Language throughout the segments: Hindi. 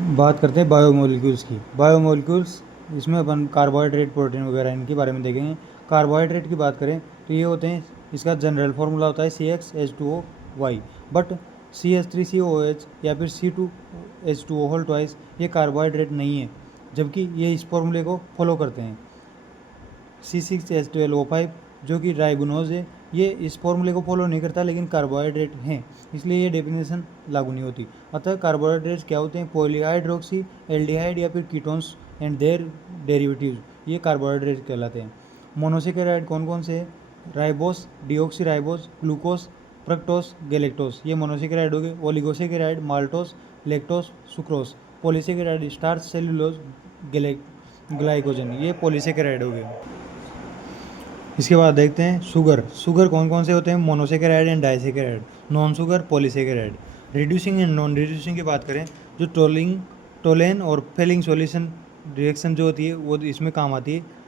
बात करते हैं बायोमोलिक्यूल्स की। बायोमोलिक्यूल्स, इसमें अपन कार्बोहाइड्रेट, प्रोटीन वगैरह इनके बारे में देखेंगे। कार्बोहाइड्रेट की बात करें तो ये होते हैं, इसका जनरल फॉर्मूला होता है CxH2O बट CH3COOH या फिर C2H2O होल ट्वाइस ये कार्बोहाइड्रेट नहीं है, जबकि ये इस फॉर्मूले को फॉलो करते हैं। C6H12O5 जो कि राइबोनोज है, ये इस फॉर्मूले को फॉलो नहीं करता लेकिन कार्बोहाइड्रेट हैं, इसलिए ये डेफिनेशन लागू नहीं होती। अतः कार्बोहाइड्रेट्स क्या होते हैं? पॉलीहाइड्रोक्सी एल्डिहाइड या फिर कीटोन्स एंड देयर डेरिवेटिव्स, ये कार्बोहाइड्रेट कहलाते हैं। मोनोसेकेराइड कौन कौन से हैं? Ribose, deoxy ribose, glucose, fructose, galactose, ये मोनोसेकेराइड हो गए। Oligosaccharide maltose, lactose, sucrose. Polysaccharide starch, cellulose, glycogen, ये पॉलीसेकेराइड हो गए। इसके बाद देखते हैं शुगर। शुगर कौन कौन से होते हैं? Monosaccharide and disaccharide, non sugar, polysaccharide. Reducing and non reducing की बात करें, जो टोलेन और फेलिंग सॉल्यूशन रिएक्शन जो होती है वो इसमें काम आती है।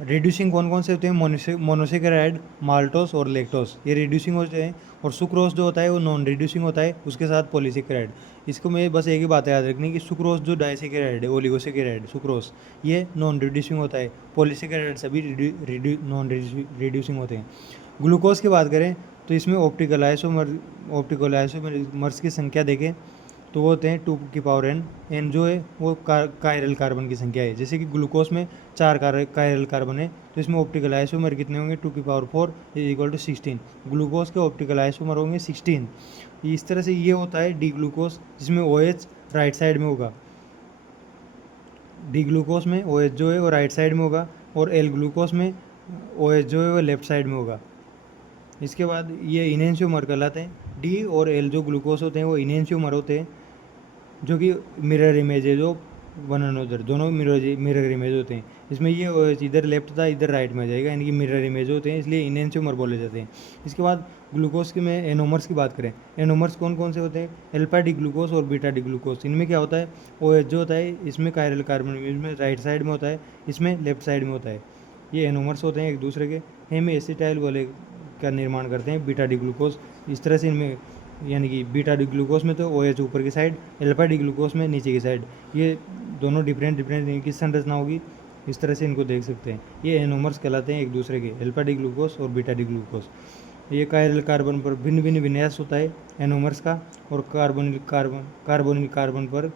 रिड्यूसिंग कौन कौन से होते हैं? मोनोसेकेराइड, माल्टोस और लैक्टोस, ये रिड्यूसिंग होते हैं। और सुक्रोज जो होता है वो नॉन रिड्यूसिंग होता है, उसके साथ पॉलीसेकेराइड। इसको मैं बस एक ही बात याद रखनी कि सुक्रोज जो डाइसेकेराइड है, ओलिगोसेकेराइड, सुक्रोज ये नॉन रिड्यूसिंग होता है, पॉलीसेकेराइड सभी नॉन रिड्यूसिंग होते हैं। ग्लूकोज की बात करें तो इसमें ऑप्टिकल आइसोमर्स की संख्या देखें तो वो होते हैं 2 की पावर n जो है वो कायरल कार्बन की संख्या है। जैसे कि ग्लूकोज में 4 कायरल कार्बन है, तो इसमें ऑप्टिकल आइसोमर कितने होंगे? 2 की power 4 is equal to 16। Glucose के ऑप्टिकल आइसोमर होंगे 16। इस तरह से ये होता है डी ग्लूकोज, जिसमें OH राइट साइड में होगा। डी ग्लूकोज में OH जो है वो राइट साइड में होगा, और एल ग्लूकोज में OH जो है वो लेफ्ट साइड में होगा। इसके बाद ये इनेंशियोमर कहलाते हैं। डी और एल जो ग्लूकोज होते हैं वो इनेंशियोमर होते हैं, जो कि मिरर इमेज है, जो वन अनदर दोनों मिरर इमेज होते हैं। इसमें ये इधर लेफ्ट था, इधर राइट में आ जाएगा, यानी कि मिरर इमेज होते हैं, इसलिए इनेंशियोमर बोले जाते हैं। इसके बाद ग्लूकोज के में एनोमर्स की बात करें, एनोमर्स कौन कौन से होते हैं? अल्फा डी ग्लूकोज और बीटा डी ग्लूकोज। इनमें क्या होता है? OH जो होता है इसमें कायरल कार्बन, इसमें राइट साइड में होता है, इसमें लेफ्ट साइड में होता है। ये एनोमर्स होते हैं एक दूसरे के। हेमी एसिटाइल वाले का निर्माण करते हैं बीटा डी ग्लूकोज। इस तरह से इनमें, यानी कि बीटा डी ग्लूकोज में तो OH ऊपर की साइड, अल्फा डी ग्लूकोज में नीचे की साइड, ये दोनों डिफरेंट इनकी संरचना होगी। इस तरह से इनको देख सकते हैं। ये एनोमर्स कहलाते हैं एक दूसरे के, अल्फा डी ग्लूकोज और बीटा डी ग्लूकोज। ये कायरल कार्बन पर भिन्न भिन्न विन्यास होता है एनोमर्स का, और कार्बोनिल कार्बन पर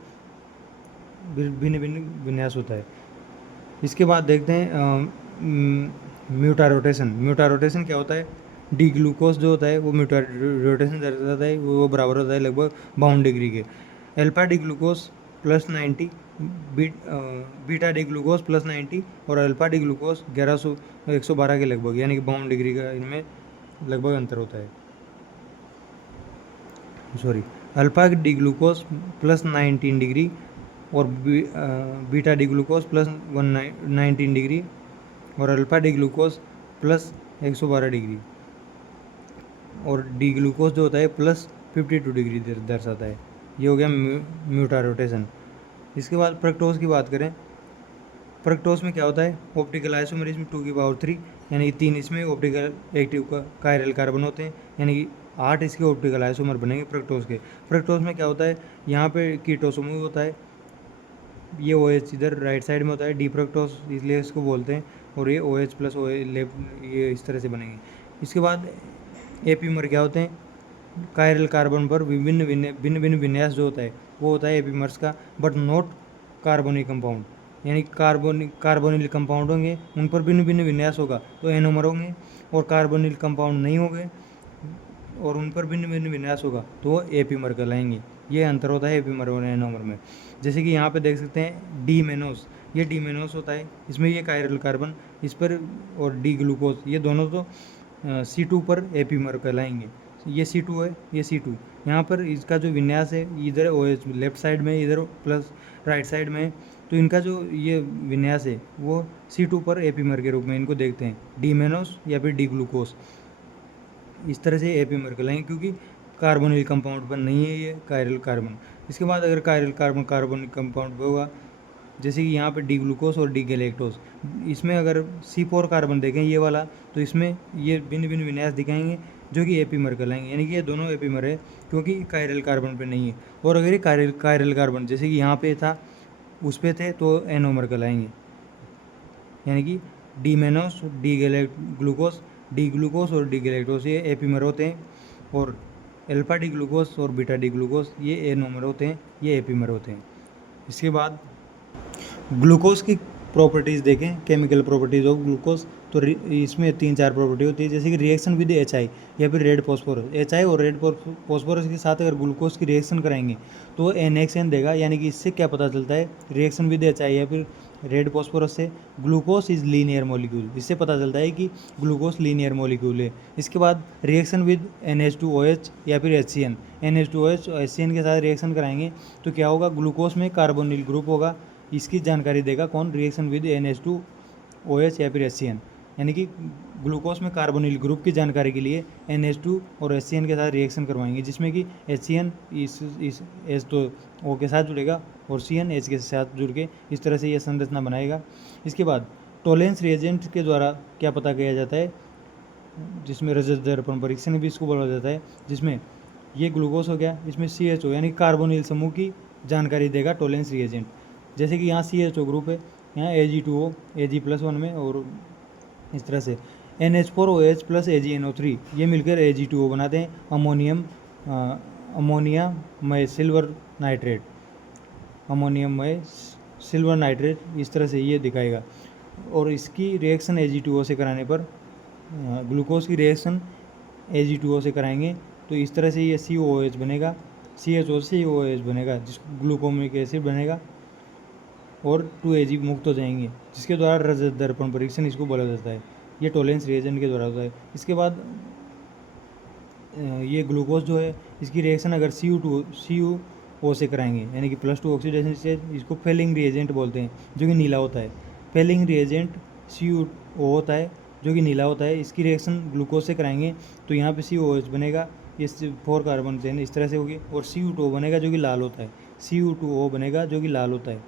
भिन्न भिन्न विन्यास होता है। इसके बाद देखते हैं म्यूटा रोटेशन क्या होता है? डी ग्लूकोज जो होता है वो म्यूटा रोटेशन दर्शाता है, वो बराबर होता है लगभग 52 डिग्री के। Alpha D glucose +90, beta D glucose +90 और अल्फा डी ग्लूकोज 112 के लगभग, यानी कि 52 डिग्री का इनमें लगभग अंतर होता है। Sorry, alpha D glucose +19 degree और बीटा डी ग्लूकोज +19 डिग्री और अल्फा डी ग्लूकोज +112 डिग्री, और डी ग्लूकोज जो होता है +52 डिग्री दर्शाता है। ये हो गया म्यूटा रोटेशन। इसके बाद फ्रक्टोज की बात करें, फ्रक्टोज में क्या होता है? ऑप्टिकल आइसोमरिज्म 2 की पावर 3, यानी कि 3 इसमें ऑप्टिकल एक्टिव कायरल कार्बन होते हैं, यानी कि 8 इसके ऑप्टिकल आइसोमर बनेंगे फ्रक्टोज के। फ्रक्टोज में क्या होता है? यहाँ पे कीटो समूह होता है, ये OH इधर राइट साइड में होता है, डी फ्रक्टोज इसलिए इसको बोलते हैं, और ये OH + OH लेफ्ट, ये इस तरह से बनेंगे। इसके बाद एपीमर क्या होते हैं? कायरल कार्बन पर भिन्न भिन्न विन्यास जो होता है वो होता है एपीमर्स का, बट नॉट कार्बोनिक कंपाउंड, यानी कार्बोनिल कंपाउंड होंगे उन पर भिन्न भिन्न विन्यास होगा तो एनोमर होंगे, और कार्बोनिल कंपाउंड नहीं होंगे और उन पर भिन्न भिन्न विन्यास होगा तो वो एपीमर कहलाएंगे। ये अंतर होता है एपीमर और एनोमर में। जैसे कि यहाँ पे देख सकते हैं डी मेनोस, ये डी मेनोस होता है, इसमें ये कायरल कार्बन इस पर, और डी ग्लूकोज, ये दोनों तो C2 पर एपीमर कहलाएंगे। ये C2 है, ये C2। यहाँ पर इसका जो विन्यास है, इधर OH लेफ्ट साइड में, इधर प्लस राइट साइड में, तो इनका जो ये विन्यास है वो C2 पर एपीमर के रूप में इनको देखते हैं, डी मेनोस या फिर डी ग्लूकोज। इस तरह से एपीमर कहलाएंगे क्योंकि कार्बोनिल कंपाउंड पर नहीं है ये कायरल कार्बन। इसके बाद अगर कायरल कार्बन कार्बोनिल कंपाउंड पर होगा, जैसे कि यहाँ पे डी ग्लूकोज और डी गैलेक्टोज, इसमें अगर C4 कार्बन देखें ये वाला, तो इसमें ये भिन्न भिन्न विन्यास दिखाएंगे। जो कि एपीमर कहलाएंगे, यानी कि ये दोनों एपीमर है क्योंकि कायरल कार्बन पे नहीं है। और अगर ये कायरल कार्बन जैसे कि यहाँ पे था उस पे थे तो एनोमर कहलाएंगे, यानी कि डी मेनोस ग्लूकोस डी ग्लूकोस और डी गैलेक्टोस ये एपीमर होते हैं, और अल्फा डी ग्लूकोस और बीटा डी ग्लूकोस ये एनोमर होते हैं, ये एपीमर होते हैं। इसके बाद ग्लूकोज की प्रॉपर्टीज़ देखें, केमिकल प्रॉपर्टीज़ ऑफ ग्लूकोज, तो इसमें 3-4 प्रॉपर्टी होती है, जैसे कि रिएक्शन विद HI या फिर रेड फॉस्फोरस। HI और रेड फॉस्फोरस के साथ अगर ग्लूकोज की रिएक्शन कराएंगे तो NHN देगा, यानी कि इससे क्या पता चलता है रिएक्शन विद HI या फिर रेड फॉस्फोरस से ग्लूकोज इज लीनियर मॉलिक्यूल, इससे पता चलता है कि ग्लूकोज लीनियर मॉलिक्यूल है। इसके बाद रिएक्शन विद NH2OH या फिर HCN, NH2OH और HCN के साथ रिएक्शन कराएंगे तो क्या होगा, ग्लूकोज में कार्बोनिल ग्रुप होगा, इसकी जानकारी देगा कौन, रिएक्शन विद NH2OH या फिर HCN, यानी कि ग्लूकोज में कार्बोनिल ग्रुप की जानकारी के लिए NH2 और HCN के साथ रिएक्शन करवाएंगे, जिसमें कि HCN इस H तो O के साथ जुड़ेगा और CN H के साथ जुड़ के इस तरह से यह संरचना बनाएगा। इसके बाद टोलेंस रिएजेंट के द्वारा क्या पता किया जाता है, जिसमें रजत दर्पण परीक्षण भी इसको बोला जाता है, जिसमें ये ग्लूकोज हो गया, इसमें CHO यानी कार्बोनिल समूह की जानकारी देगा टोलेंस रिएजेंट। जैसे कि यहाँ CHO ग्रुप है, यहाँ Ag2O Ag+1 में, और इस तरह से NH4OH प्लस AgNO3 ये मिलकर Ag2O बनाते हैं, अमोनियामय सिल्वर नाइट्रेट, अमोनियममय सिल्वर नाइट्रेट इस तरह से ये दिखाएगा। और इसकी रिएक्शन Ag2O से कराने पर ग्लूकोज की रिएक्शन Ag2O से कराएंगे तो इस तरह से ये COOH बनेगा, CHO से COOH बनेगा, जिस ग्लूकोमिक एसिड बनेगा और 2Ag मुक्त हो जाएंगे, जिसके द्वारा रजत दर्पण परीक्षण इसको बोला जाता है। ये टोलेंस रिएजेंट के द्वारा होता है। इसके बाद ये ग्लूकोज जो है इसकी रिएक्शन अगर CuO से कराएंगे, यानी कि +2 ऑक्सीडेशन स्टेज, इसको फेलिंग रिएजेंट बोलते हैं, जो कि नीला होता है। फेलिंग रिएजेंट CuO होता है जो कि नीला होता है, इसकी रिएक्शन ग्लूकोज से कराएंगे तो यहाँ पे COOH बनेगा, इस 4 कार्बन चेन इस तरह से होगी, और Cu2O बनेगा जो कि लाल होता है, Cu2O बनेगा जो कि लाल होता है।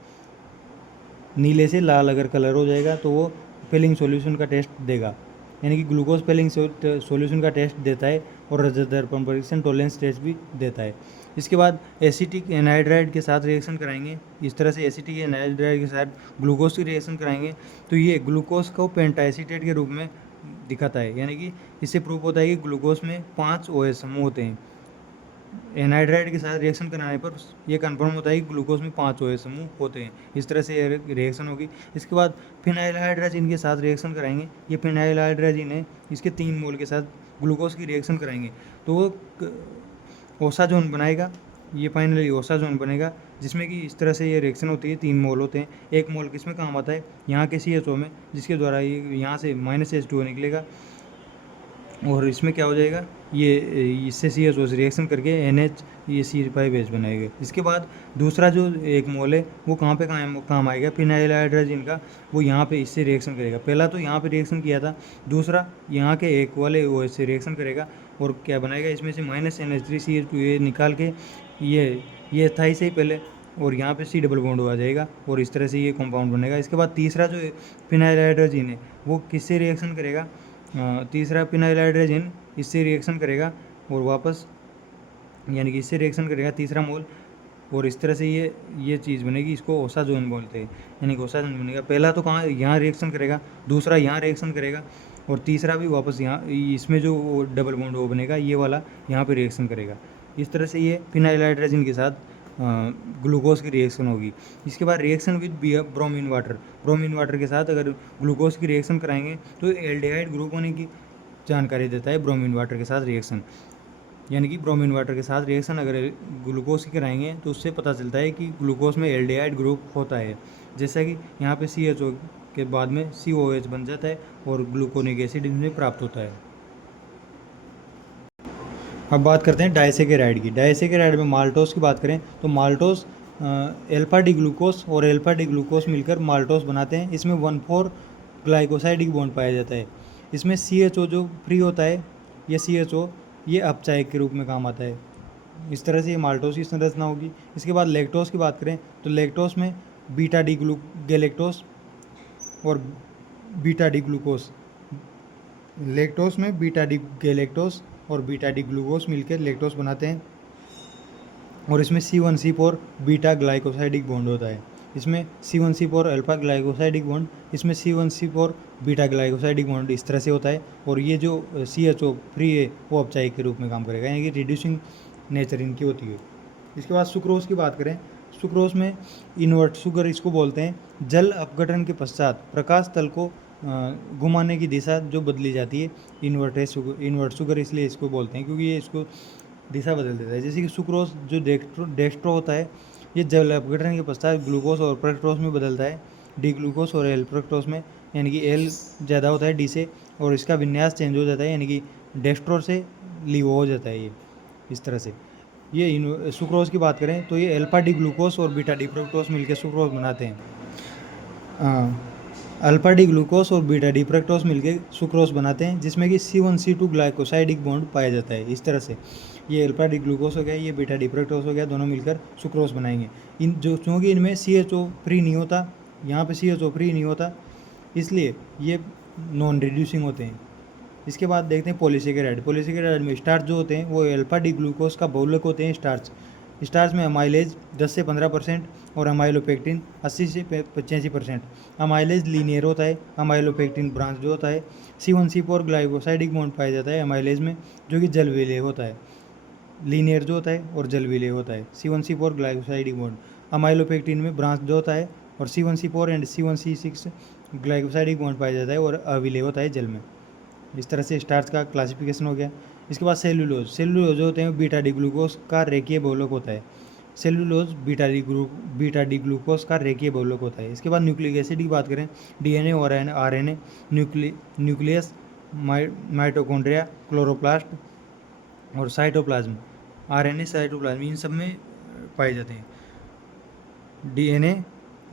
नीले से लाल अगर कलर हो जाएगा तो वो फेलिंग सॉल्यूशन का टेस्ट देगा, यानी कि ग्लूकोज फेलिंग सॉल्यूशन का टेस्ट देता है, और रजत दर्पण परीक्षण टोलेंस टेस्ट भी देता है। इसके बाद एसिटिक एनहाइड्राइड के साथ रिएक्शन कराएंगे, इस तरह से एसिटिक एनहाइड्राइड के साथ ग्लूकोज की रिएक्शन कराएंगे तो ये ग्लूकोज को पेंटाएसीटेट के रूप में दिखाता है, यानी कि इससे प्रूफ होता है कि ग्लूकोज में 5 OH समूह होते हैं। एनहाइड्राइड के साथ रिएक्शन कराने पर यह कंफर्म होता है कि ग्लूकोज में 5 OH समूह होते हैं, इस तरह से रिएक्शन होगी। इसके बाद फिनाइलहाइड्राजिन के साथ रिएक्शन कराएंगे, ये फिनाइलहाइड्राजिन है, इसके 3 मोल के साथ ग्लूकोज की रिएक्शन कराएंगे तो वो ओसाजोन बनाएगा, ये फाइनली ओसाजोन बनेगा, जिसमें कि इस तरह से ये रिएक्शन होती है। 3 मोल होते हैं, 1 मोल किसमें काम आता है, यहाँ के CHO में, जिसके द्वारा ये यहाँ से -H2O निकलेगा, और इसमें क्या हो जाएगा, ये इससे CHO से रिएक्शन करके NH ये C5H बनाएगा। इसके बाद दूसरा जो 1 मोल है वो कहाँ पे काम आएगा, फिनाइलहाइड्राजिन का, वो यहाँ पे इससे रिएक्शन करेगा। पहला तो यहाँ पे रिएक्शन किया था, दूसरा यहाँ के 1 वाले OH से रिएक्शन करेगा और क्या बनाएगा, इसमें से -NH3CH2 ये निकाल के ये था इसे ही पहले, और यहाँ पे C डबल बॉन्ड आ जाएगा और इस तरह से ये कंपाउंड बनेगा। इसके बाद तीसरा जो फिनाइलहाइड्राजिन है वो किससे रिएक्शन करेगा, तीसरा फिनाइलहाइड्राजिन इससे रिएक्शन करेगा और वापस, यानी कि इससे रिएक्शन करेगा तीसरा मोल, और इस तरह से ये चीज़ बनेगी, इसको ओसाजोन बोलते हैं, यानी कि ओसाजोन बनेगा। पहला तो कहाँ यहाँ रिएक्शन करेगा, दूसरा यहाँ रिएक्शन करेगा, और तीसरा भी वापस यहाँ इसमें जो डबल बॉन्ड वो बनेगा ये वाला यहाँ पे रिएक्शन करेगा। इस तरह से ये फिनाइलहाइड्राजिन के साथ ग्लूकोज की रिएक्शन होगी। इसके बाद रिएक्शन विद ब्रोमीन वाटर के साथ अगर ग्लूकोज की रिएक्शन कराएंगे तो एल्डिहाइड ग्रुप होने की जानकारी देता है ब्रोमीन वाटर के साथ रिएक्शन, यानी कि ब्रोमीन वाटर के साथ रिएक्शन अगर ग्लूकोज की कराएंगे तो उससे पता चलता है कि ग्लूकोज में एल्डिहाइड ग्रुप होता है, जैसा कि यहाँ पे CHO के बाद में COOH बन जाता है और ग्लूकोनिक एसिड इनमें प्राप्त होता है। अब बात करते हैं डाइसेकेराइड की। डाइसेकेराइड में माल्टोस की बात करें तो माल्टोस अल्फा डी ग्लूकोस और अल्फा डी ग्लूकोस मिलकर माल्टोस बनाते हैं। इसमें 1,4 ग्लाइकोसाइडिक बॉन्ड पाया जाता है। इसमें CHO जो फ्री होता है, ये CHO ये अपचायक के रूप में काम आता है। इस तरह से ये माल्टोस की संरचना होगी। इसके बाद लैक्टोस की बात करें तो लैक्टोस में बीटा डी गैलेक्टोस और बीटा डी ग्लूकोस, लैक्टोस में बीटा डी गैलेक्टोस और बीटा डी ग्लूकोज मिलकर लैक्टोज बनाते हैं। और इसमें C1C4 बीटा ग्लाइकोसाइडिक बॉन्ड होता है। इसमें C1C4 अल्फा ग्लाइकोसाइडिक बॉन्ड, इसमें C1C4 बीटा ग्लाइकोसाइडिक बॉन्ड इस तरह से होता है। और ये जो CHO फ्री है वो अपचायक के रूप में काम करेगा, यानी कि रिड्यूसिंग नेचर इनकी होती है। इसके बाद सुक्रोज की बात करें, सुक्रोज में इन्वर्ट शुगर इसको बोलते हैं। जल अपघटन के पश्चात प्रकाश तल को घुमाने की दिशा जो बदली जाती है, इन्वर्ट शुगर इसलिए इसको बोलते हैं क्योंकि ये इसको दिशा बदल देता है। जैसे कि सुक्रोज जो डेक्स्ट्रो होता है, ये जल अपघटन के पश्चात ग्लूकोज और फ्रक्टोज में बदलता है, डी ग्लूकोज और एल फ्रक्टोज में, यानी कि एल ज़्यादा होता है डी से, और इसका विन्यास चेंज हो जाता है, यानी कि डेक्स्ट्रो से लीवो हो जाता है ये इस तरह से। ये सुक्रोज की बात करें तो ये अल्फा डी ग्लूकोज और बीटा डी फ्रक्टोज मिलकर सुक्रोज बनाते हैं। अल्फा डी ग्लूकोज और बीटा डी फ्रक्टोज मिलकर सुक्रोज बनाते हैं, जिसमें कि C1C2 ग्लाइकोसाइडिक बॉन्ड पाया जाता है इस तरह से। ये अल्फा डी ग्लूकोज हो गया, ये बीटा डी फ्रक्टोज हो गया, दोनों मिलकर सुक्रोज बनाएंगे। इन जो चूँकि इनमें CHO फ्री नहीं होता, यहाँ पे CHO फ्री नहीं होता, इसलिए ये नॉन रिड्यूसिंग होते हैं। इसके बाद देखते हैं पॉलीसेकेराइड। पॉलीसेकेराइड में स्टार्च जो होते हैं वो अल्फा डी ग्लूकोज का बहुलक होते हैं स्टार्च। स्टार्च में अमाइलेज 10 से 15% और अमाइलोपेक्टिन 80 से 85%। अमाइलेज लीनियर होता है, अमाइलोपेक्टिन ब्रांच जो होता है। C1C4 ग्लाइकोसाइडिक बॉन्ड पाया जाता है अमाइलेज में, जो कि जल विलेय होता है। लीनियर जो होता है और जल विलेय होता है। C1C4 ग्लाइकोसाइडिक बॉन्ड अमाइलोपेक्टिन में ब्रांच जो होता है, और C1C4 and C1C6 glycosidic bond पाया जाता है और अविलेय होता है जल में। इस तरह से स्टार्च का क्लासिफिकेशन हो गया। इसके बाद सेलुलोज। सेलुलोज जो होते हैं बीटा डी ग्लूकोज का रेखीय बहुलक होता है। सेलुलोज बीटा डी ग्लूकोज का रेखीय बहुलक होता है। इसके बाद न्यूक्लिक एसिड की बात करें, DNA और RNA, न्यूक्लियस, माइटोकॉन्ड्रिया, क्लोरोप्लास्ट और साइटोप्लाज्म, RNA साइटोप्लाज्म, इन सब में पाए जाते हैं। DNA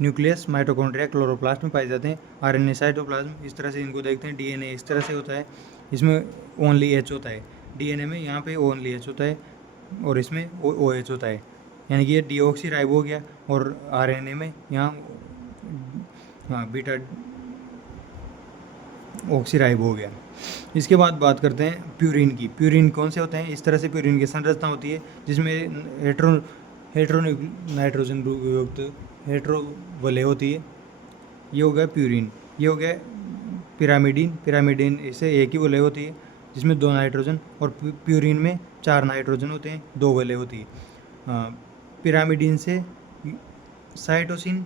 न्यूक्लियस, माइटोकॉन्ड्रिया, क्लोरोप्लास्ट में पाए जाते हैं। RNA साइटोप्लाज्म, इस तरह से इनको देखते हैं। DNA इस तरह से होता है, इसमें ओनली H होता है। DNA में यहाँ पे ओनली H होता है और इसमें OH होता है, यानी कि ये डीऑक्सी राइबो हो गया। और RNA में यहाँ बीटा ऑक्सी राइबो हो गया। इसके बाद बात करते हैं प्यूरिन की। प्यूरिन कौन से होते हैं? इस तरह से प्यूरिन की संरचना होती है, जिसमें नाइट्रोजन युक्त हेट्रोवले होती है। ये हो गया प्यूरिन। ये हो गया पिरामिडिन इसे एक ही वलय होती है, जिसमें 2 नाइट्रोजन, और प्यूरिन में 4 नाइट्रोजन होते हैं, 2 वलय होती है। पिरामिडिन से साइटोसिन,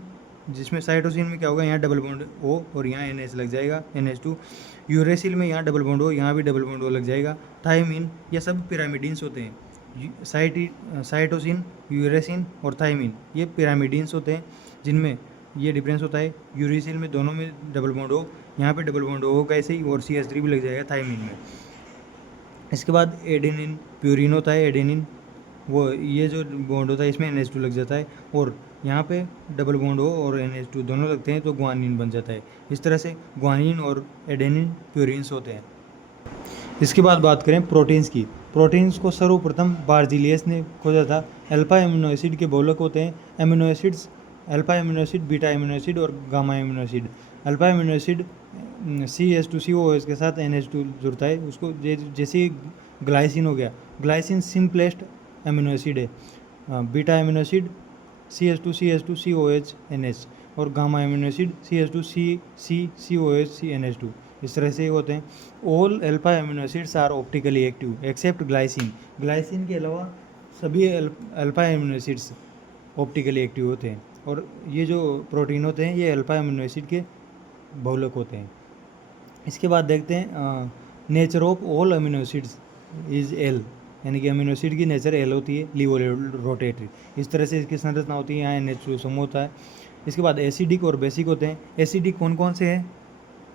जिसमें साइटोसिन में क्या होगा, यहाँ डबल बॉन्ड O और यहाँ NH लग जाएगा, NH2। यूरेसिल में यहाँ डबल बॉन्ड O, यहाँ भी डबल बॉन्ड O लग जाएगा। थायमिन, ये सब पिरामिडिन्स होते हैं। साइटोसिन, यूरेसिन और थायमिन ये पिरामिडिन्स होते हैं, जिनमें ये डिफरेंस होता है। यूरेसिल में दोनों में डबल बॉन्ड O, यहाँ पे डबल बॉन्ड O होगा ऐसे ही, और CH3 भी लग जाएगा थायमिन में। इसके बाद एडेनिन, प्यूरिन होता है एडेनिन, वो ये जो बॉन्ड होता है इसमें NH2 लग जाता है, और यहाँ पे डबल बॉन्ड O और NH2 दोनों लगते हैं तो ग्वानिन बन जाता है। इस तरह से ग्वानिन और एडेनिन प्यूरिन्स होते हैं। इसके बाद बात करें प्रोटीन्स की। प्रोटीन्स को सर्वप्रथम बार्जिलियस ने खोजा था। अल्फा एमिनो एसिड के बहुलक होते हैं amino acids, alpha amino acid, beta amino acid और gamma amino acid. Alpha amino acid CH2COOH के साथ NH2 जुड़ता है, उसको जैसे ग्लाइसिन हो गया। ग्लाइसिन सिंपलेस्ट एमिनो एसिड है। Beta amino acid CH2CH2COH NH, और gamma amino acid CH2CCCOH NH2। इस तरह से होते हैं। All alpha amino acids are optically active except glycine. Glycine के अलावा सभी alpha amino acids optically active होते हैं, और ये जो प्रोटीन होते हैं ये अल्फा एमिनो एसिड के बहुलक होते हैं। इसके बाद देखते हैं nature of all amino acids is L, यानी कि अमीनो एसिड की नेचर एल होती है, लीवो रोटेटरी। इस तरह से इसकी संरचना होती है, यहाँ NH2 समूह होता है। इसके बाद एसिडिक और बेसिक होते हैं। एसिडिक कौन कौन से हैं?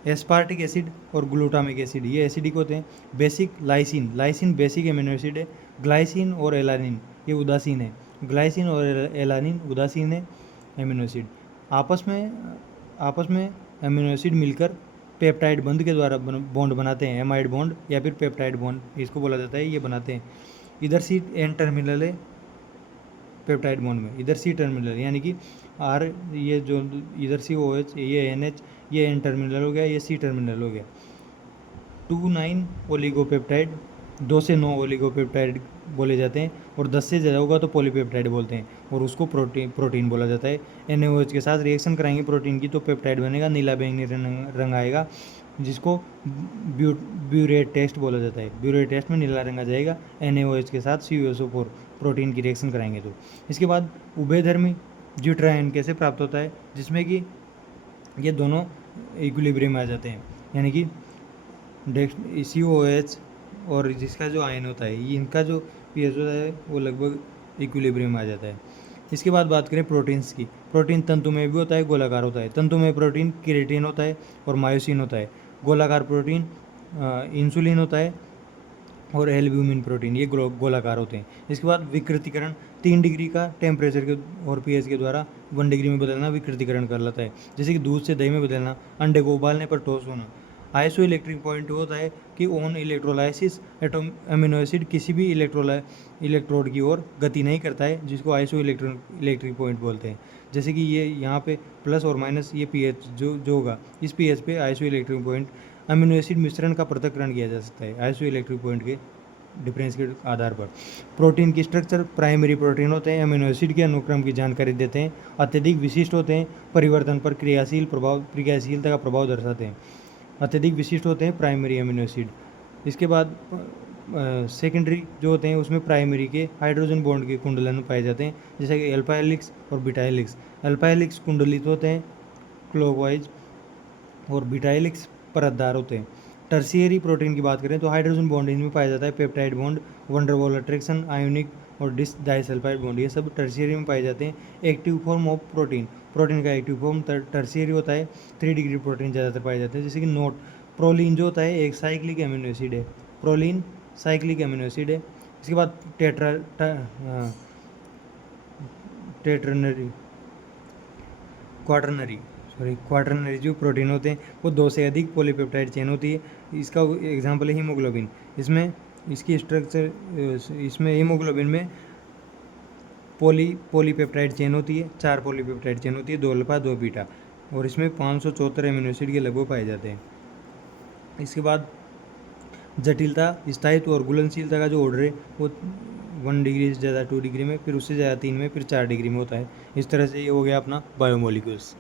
एस्पार्टिक एसिड और ग्लूटामिक एसिड, ये एसिडिक होते हैं। Basic lysine, lysine basic amino acid है। ग्लाइसिन और एलानिन ये उदासीन है। ग्लाइसिन और एलानिन उदासीन है एमिनो एसिड। आपस में एमिनो एसिड मिलकर पेप्टाइड बंध के द्वारा बॉन्ड बनाते हैं, एमाइड बॉन्ड या फिर पेप्टाइड बॉन्ड इसको बोला जाता है, ये बनाते हैं। इधर C N टर्मिनल है पेप्टाइड बॉन्ड में, इधर C टर्मिनल, यानी कि R, ये जो इधर COH, ये NH, ये N टर्मिनल हो गया, ये C टर्मिनल हो गया। 2,9 ओलिगोपेप्टाइड 2 से 9 ओलिगोपेप्टाइड बोले जाते हैं, और 10 से ज़्यादा होगा तो पॉलीपेप्टाइड बोलते हैं, और उसको प्रोटीन बोला जाता है। NaOH के साथ रिएक्शन कराएंगे प्रोटीन की तो पेप्टाइड बनेगा, नीला बैंगनी रंग आएगा, जिसको ब्यूरेट टेस्ट बोला जाता है। ब्यूरेट टेस्ट में नीला रंग आ जाएगा NaOH के साथ CuSO4 प्रोटीन की रिएक्शन कराएंगे तो। इसके बाद उभयधर्मी ज्यूट्रायन कैसे प्राप्त होता है, जिसमें कि ये दोनों इक्विलिब्रियम में आ जाते हैं, यानी कि COOH और जिसका जो आयन होता है, ये इनका जो pH होता है वो लगभग इक्विलिब्रियम में आ जाता है। इसके बाद बात करें प्रोटीन्स की। प्रोटीन तंतुमय भी होता है, गोलाकार होता है। तंतुमय प्रोटीन केराटिन होता है और मायोसिन होता है। गोलाकार प्रोटीन इंसुलिन होता है और एल्ब्यूमिन प्रोटीन, ये गोलाकार होते हैं। इसके बाद विकृतीकरण, 3 डिग्री का टेम्परेचर के और pH के द्वारा 1 डिग्री में बदलना विकृतीकरण कहलाता है। जैसे कि दूध से दही में बदलना, अंडे को उबालने पर ठोस होना। आइसो इलेक्ट्रिक पॉइंट होता है कि ऑन इलेक्ट्रोलाइसिस अमीनो एसिड किसी भी इलेक्ट्रोड की ओर गति नहीं करता है, जिसको आइसो इलेक्ट्रिक पॉइंट बोलते हैं। जैसे कि ये यहाँ पे प्लस और माइनस ये pH जो होगा, इस pH पे iso electric point amino acid मिश्रण का पृथक्करण किया जा सकता है आइसो इलेक्ट्रिक पॉइंट के डिफरेंस के आधार पर। प्रोटीन की स्ट्रक्चर, प्राइमरी प्रोटीन होते हैं, अमीनो एसिड के अनुक्रम की जानकारी देते हैं, अत्यधिक विशिष्ट होते हैं, परिवर्तन पर क्रियाशीलता का प्रभाव दर्शाते हैं। अत्यधिक विशिष्ट होते हैं प्राइमरी अमीनो एसिड। इसके बाद सेकेंडरी जो होते हैं उसमें प्राइमरी के हाइड्रोजन बॉन्ड के कुंडलन पाए जाते हैं, जैसे कि अल्फा हेलिक्स और बीटा हेलिक्स। अल्फा हेलिक्स कुंडलित होते हैं क्लॉकवाइज और बीटा हेलिक्स परतदार होते हैं। टर्शियरी प्रोटीन की बात करें तो हाइड्रोजन बॉन्ड इनमें पाया जाता है, peptide bond, van der Waals attraction, ionic और डिस डाइसल्फाइड बॉन्ड, ये सब टर्शियरी में पाए जाते हैं। Active form of protein, protein का एक्टिव फॉर्म टर्शियरी होता है। 3 डिग्री प्रोटीन ज़्यादातर पाए जाते हैं, जैसे कि नोट प्रोलीन जो होता है एक साइक्लिक अमीनो एसिड है, प्रोलीन साइक्लिक अमीनो एसिड है। इसके बाद टेट्रनरी क्वाटरनरी जो प्रोटीन होते हैं वो 2 से अधिक पॉलीपेप्टाइड चेन होती है। इसका एग्जांपल है हीमोग्लोबिन। इसकी स्ट्रक्चर, इसमें हीमोग्लोबिन में पॉलीपेप्टाइड चेन होती है, 4 पॉलीपेप्टाइड चेन होती है, 2 अल्फा 2 बीटा, और इसमें 574 अमीनो एसिड के लगभग पाए जाते हैं। इसके बाद जटिलता, स्थायित्व और घुलनशीलता का जो ऑर्डर है वो 1 डिग्री से ज़्यादा 2 डिग्री में, फिर उससे ज़्यादा 3 में, फिर 4 डिग्री में होता है। इस तरह से ये हो गया अपना बायोमोलिक्यूल्स।